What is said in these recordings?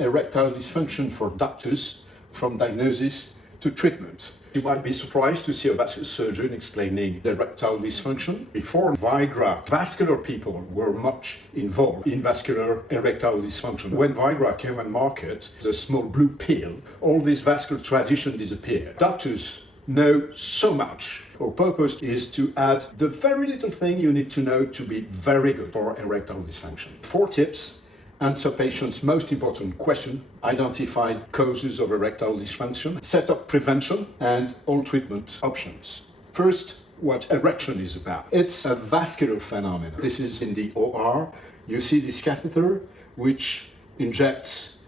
Erectile dysfunction for doctors from diagnosis to treatment. You might be surprised to see a vascular surgeon explaining erectile dysfunction. Before Viagra, vascular people were much involved in vascular erectile dysfunction. When Viagra came on market, the small blue pill, all this vascular tradition disappeared. Doctors know so much. Our purpose is to add the very little thing you need to know to be very good for erectile dysfunction. 4 tips. Answer patients' most important question, identify causes of erectile dysfunction, set up prevention, and all treatment options. First, what erection is about. It's a vascular phenomenon. This is in the OR. You see this catheter, which injects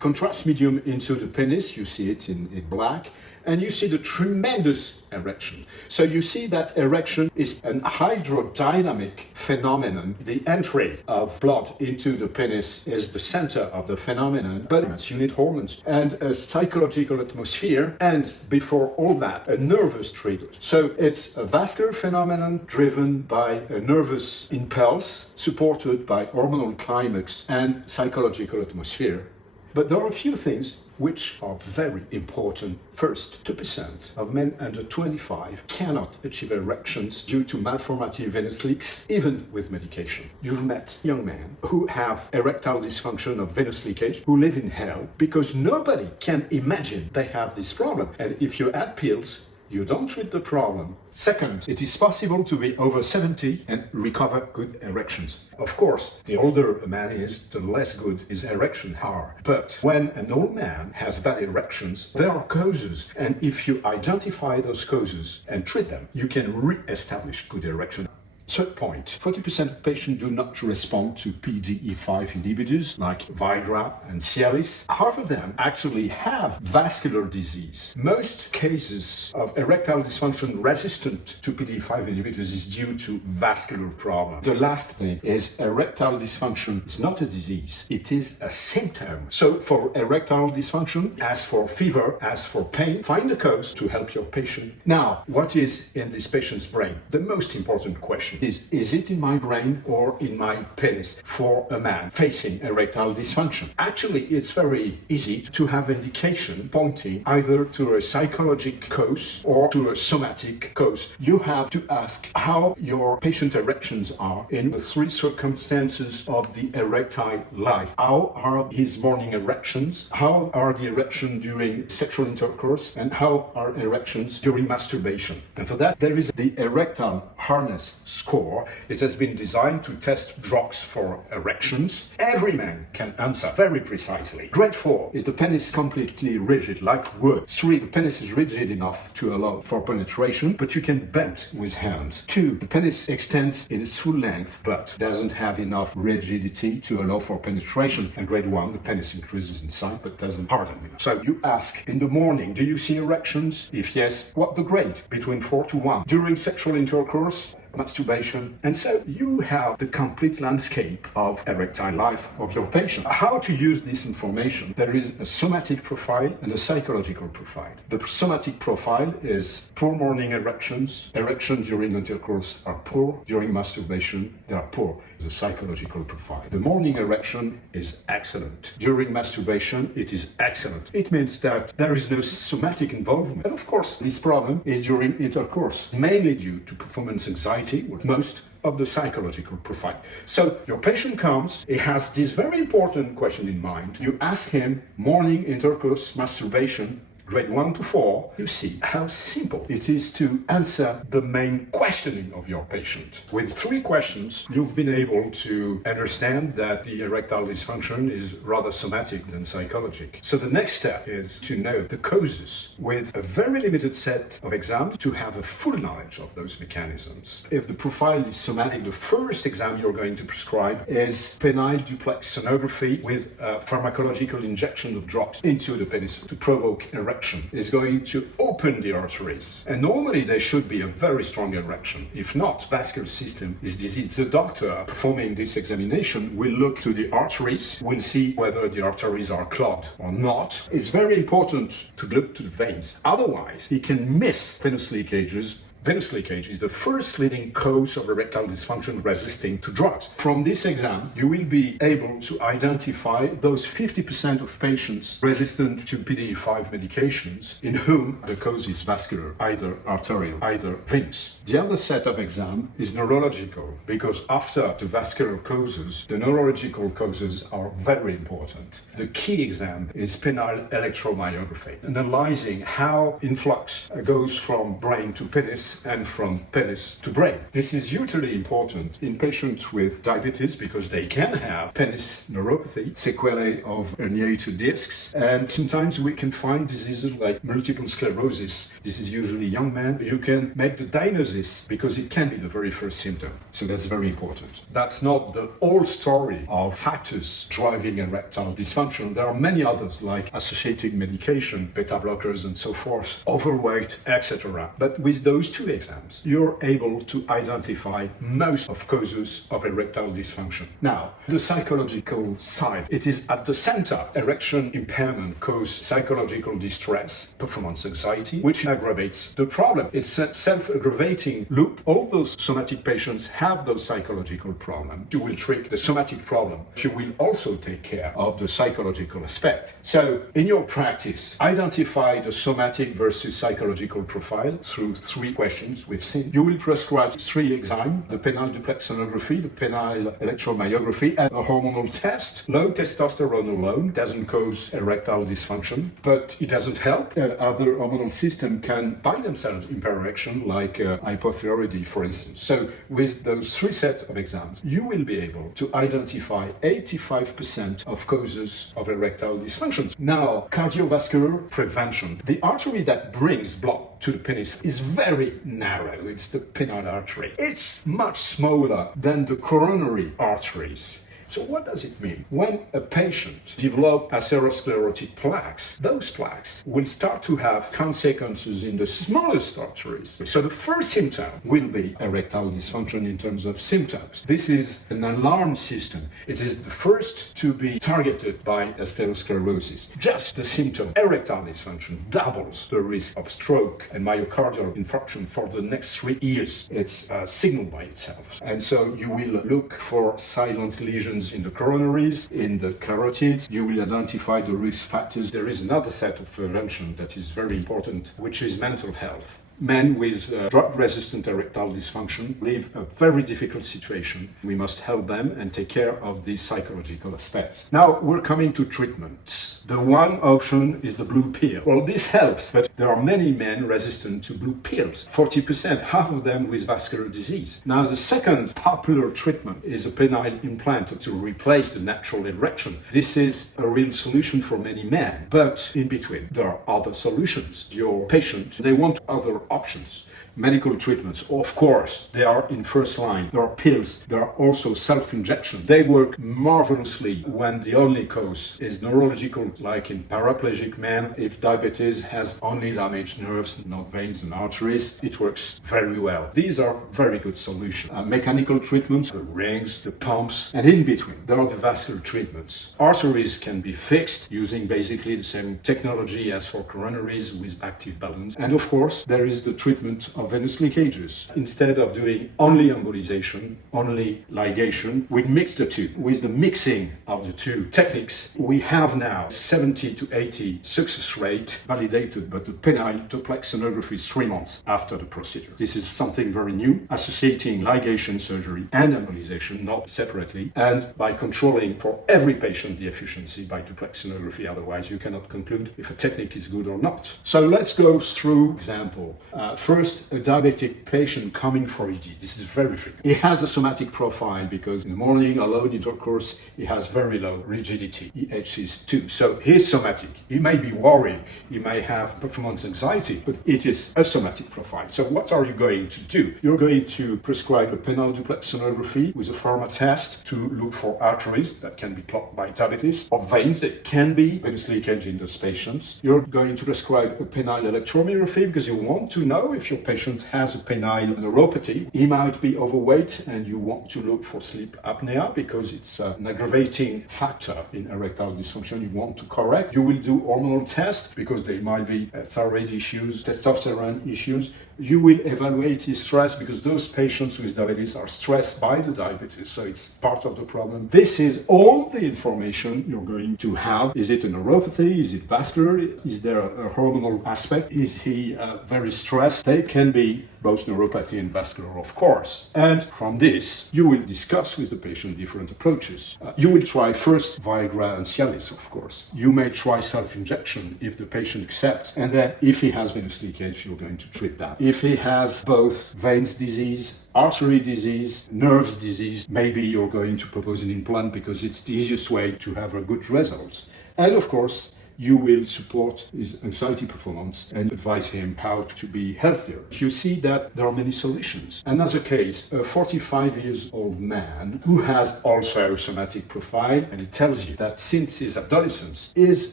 contrast medium into the penis. You see it in black. And you see the tremendous erection. So you see that erection is an hydrodynamic phenomenon. The entry of blood into the penis is the center of the phenomenon, but you need hormones and a psychological atmosphere, and before all that, a nervous trigger. So it's a vascular phenomenon driven by a nervous impulse, supported by hormonal climax and psychological atmosphere. But there are a few things which are very important. First, 2% of men under 25 cannot achieve erections due to malformative venous leaks, even with medication. You've met young men who have erectile dysfunction of venous leakage, who live in hell because nobody can imagine they have this problem. And if you add pills, you don't treat the problem. Second, it is possible to be over 70 and recover good erections. Of course, the older a man is, the less good his erections are. But when an old man has bad erections, there are causes. And if you identify those causes and treat them, you can re-establish good erection. Third point, 40% of patients do not respond to PDE5 inhibitors like Viagra and Cialis. Half of them actually have vascular disease. Most cases of erectile dysfunction resistant to PDE5 inhibitors is due to vascular problems. The last thing is erectile dysfunction is not a disease, it is a symptom. So for erectile dysfunction, as for fever, as for pain, find a cause to help your patient. Now, what is in this patient's brain? The most important question is it in my brain or in my penis for a man facing erectile dysfunction? Actually, it's very easy to have indication pointing either to a psychological cause or to a somatic cause. You have to ask how your patient erections are in the 3 circumstances of the erectile life. How are his morning erections? How are the erections during sexual intercourse? And how are erections during masturbation? And for that, there is the erectile hardness score. It has been designed to test drugs for erections. Every man can answer very precisely. Grade 4 is the penis completely rigid, like wood. 3, the penis is rigid enough to allow for penetration, but you can bend with hands. 2, the penis extends in its full length, but doesn't have enough rigidity to allow for penetration. And grade 1, the penis increases in size, but doesn't harden enough. So you ask, in the morning, do you see erections? If yes, what the grade? Between 4 to 1. During sexual intercourse, masturbation, and so you have the complete landscape of erectile life of your patient. How to use this information? There is a somatic profile and a psychological profile. The somatic profile is poor morning erections. Erections during intercourse are poor. During masturbation, they are poor. The psychological profile. The morning erection is excellent. During masturbation, it is excellent. It means that there is no somatic involvement. And of course, this problem is during intercourse, mainly due to performance anxiety, with most of the psychological profile. So your patient comes, he has this very important question in mind. You ask him, morning intercourse, masturbation, grade 1 to 4, you see how simple it is to answer the main questioning of your patient. With 3 questions, you've been able to understand that the erectile dysfunction is rather somatic than psychological. So the next step is to know the causes with a very limited set of exams to have a full knowledge of those mechanisms. If the profile is somatic, the first exam you're going to prescribe is penile duplex sonography with a pharmacological injection of drops into the penis to provoke erection. Is going to open the arteries. And normally there should be a very strong erection. If not, vascular system is diseased. The doctor performing this examination will look to the arteries, will see whether the arteries are clogged or not. It's very important to look to the veins. Otherwise, he can miss venous leakages Venous leakage is the first leading cause of erectile dysfunction resisting to drugs. From this exam, you will be able to identify those 50% of patients resistant to PDE5 medications in whom the cause is vascular, either arterial, either venous. The other set of exam is neurological, because after the vascular causes, the neurological causes are very important. The key exam is penile electromyography, analyzing how influx goes from brain to penis and from penis to brain. This is usually important in patients with diabetes because they can have penis neuropathy, sequelae of herniated discs, and sometimes we can find diseases like multiple sclerosis. This is usually young men. You can make the diagnosis because it can be the very first symptom. So that's very important. That's not the whole story of factors driving erectile dysfunction. There are many others like associated medication, beta blockers and so forth, overweight, etc. But with those two exams, you're able to identify most of causes of erectile dysfunction. Now, the psychological side, it is at the center. Erection impairment causes psychological distress, performance anxiety, which aggravates the problem. It's a self-aggravating loop. All those somatic patients have those psychological problems. You will treat the somatic problem. You will also take care of the psychological aspect. So, in your practice, identify the somatic versus psychological profile through 3 questions we've seen. You will prescribe 3 exams: the penile duplex sonography, the penile electromyography, and a hormonal test. Low testosterone alone doesn't cause erectile dysfunction, but it doesn't help. Other hormonal systems can by themselves impair erection, like hypothyroidism, for instance. So with those 3 sets of exams, you will be able to identify 85% of causes of erectile dysfunctions. Now, cardiovascular prevention. The artery that brings blood to the penis is very narrow. It's the penile artery. It's much smaller than the coronary arteries. So what does it mean? When a patient develops atherosclerotic plaques, those plaques will start to have consequences in the smallest arteries. So the first symptom will be erectile dysfunction in terms of symptoms. This is an alarm system. It is the first to be targeted by atherosclerosis. Just the symptom, erectile dysfunction, doubles the risk of stroke and myocardial infarction for the next 3 years. It's a signal by itself. And so you will look for silent lesions in the coronaries, in the carotid. You will identify the risk factors. There is another set of prevention that is very important, which is mental health. Men with drug-resistant erectile dysfunction live a very difficult situation. We must help them and take care of these psychological aspects. Now we're coming to treatments. The one option is the blue pill. Well, this helps, but there are many men resistant to blue pills. 40%, half of them with vascular disease. Now the second popular treatment is a penile implant to replace the natural erection. This is a real solution for many men, but in between there are other solutions. Your patient, they want other options. Medical treatments, of course, they are in first line. There are pills. There are also self-injection. They work marvelously when the only cause is neurological, like in paraplegic men. If diabetes has only damaged nerves, not veins and arteries, it works very well. These are very good solutions. Mechanical treatments, the rings, the pumps, and in between, there are the vascular treatments. Arteries can be fixed using basically the same technology as for coronaries with active balloons. And of course, there is the treatment of venous leakages. Instead of doing only embolization, only ligation, we mix the two. With the mixing of the two techniques, we have now 70 to 80 success rate validated, but the penile duplex sonography is 3 months after the procedure. This is something very new, associating ligation surgery and embolization, not separately, and by controlling for every patient the efficiency by duplex sonography. Otherwise, you cannot conclude if a technique is good or not. So let's go through example. First, a diabetic patient coming for ED. This is very frequent. He has a somatic profile because in the morning, alone intercourse, he has very low rigidity. EH is 2. So he's somatic. He may be worried. He may have performance anxiety, but it is a somatic profile. So what are you going to do? You're going to prescribe a penile duplex sonography with a pharma test to look for arteries that can be clogged by diabetes, or veins that can be venous leakage in those patients. You're going to prescribe a penile electromyography because you want to know if your patient has a penile neuropathy. He might be overweight and you want to look for sleep apnea because it's an aggravating factor in erectile dysfunction you want to correct. You will do hormonal tests because there might be thyroid issues, testosterone issues, You will evaluate his stress because those patients with diabetes are stressed by the diabetes, so it's part of the problem. This is all the information you're going to have. Is it a neuropathy? Is it vascular? Is there a hormonal aspect? Is he very stressed? They can be both neuropathy and vascular, of course. And from this, you will discuss with the patient different approaches. You will try first Viagra and Cialis, of course. You may try self-injection if the patient accepts, and then if he has venous leakage, you're going to treat that. If he has both veins disease, artery disease, nerves disease, maybe you're going to propose an implant because it's the easiest way to have a good result. And of course, you will support his anxiety performance and advise him how to be healthier. You see that there are many solutions. Another case, a 45-year-old man who has also a somatic profile, and it tells you that since his adolescence, his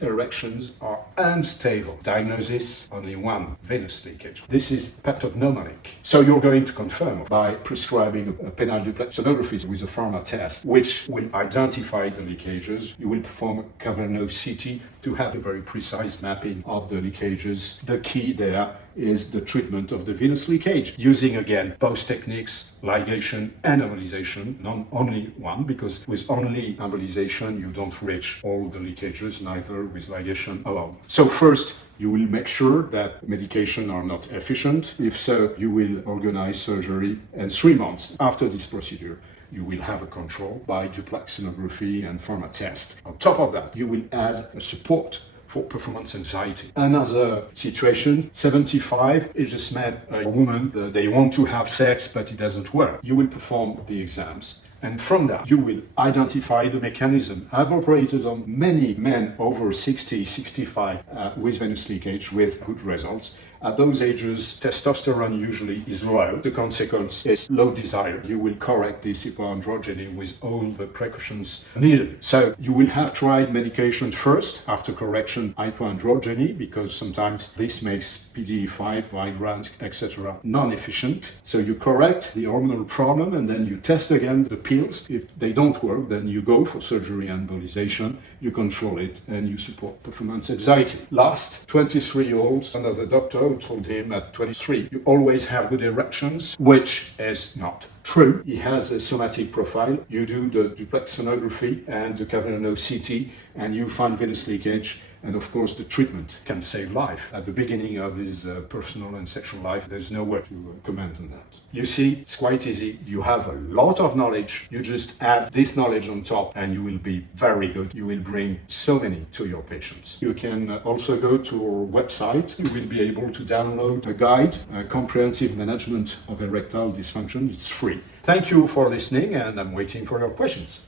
erections are unstable. Diagnosis, only one, venous leakage. This is pathognomonic. So you're going to confirm by prescribing a penile duplex sonography with a pharma test, which will identify the leakages. You will perform a cavernous CT to have a very precise mapping of the leakages. The key there is the treatment of the venous leakage, using again both techniques, ligation and embolization, not only one, because with only embolization you don't reach all the leakages, neither with ligation alone. So first, you will make sure that medication are not efficient. If so, you will organize surgery, and 3 months after this procedure, you will have a control by duplex sonography and pharma test. On top of that, you will add a support for performance anxiety. Another situation, 75, is just met a woman, they want to have sex, but it doesn't work. You will perform the exams. And from that, you will identify the mechanism. I've operated on many men over 60, 65 with venous leakage with good results. At those ages, testosterone usually is low. The consequence is low desire. You will correct this hypoandrogyny with all the precautions needed. So you will have tried medication first after correction hypoandrogyny, because sometimes this makes PDE5, Viagra, etc. non-efficient. So you correct the hormonal problem and then you test again the pills. If they don't work, then you go for surgery and embolization. You control it and you support performance anxiety. Last, 23-year-old, another doctor told him at 23, you always have good erections, which is not true. He has a somatic profile. You do the duplex sonography and the cavernous CT, and you find venous leakage. And of course, the treatment can save life. At the beginning of his personal and sexual life, there's no way to comment on that. You see, it's quite easy. You have a lot of knowledge. You just add this knowledge on top and you will be very good. You will bring so many to your patients. You can also go to our website. You will be able to download a guide, a comprehensive management of erectile dysfunction. It's free. Thank you for listening, and I'm waiting for your questions.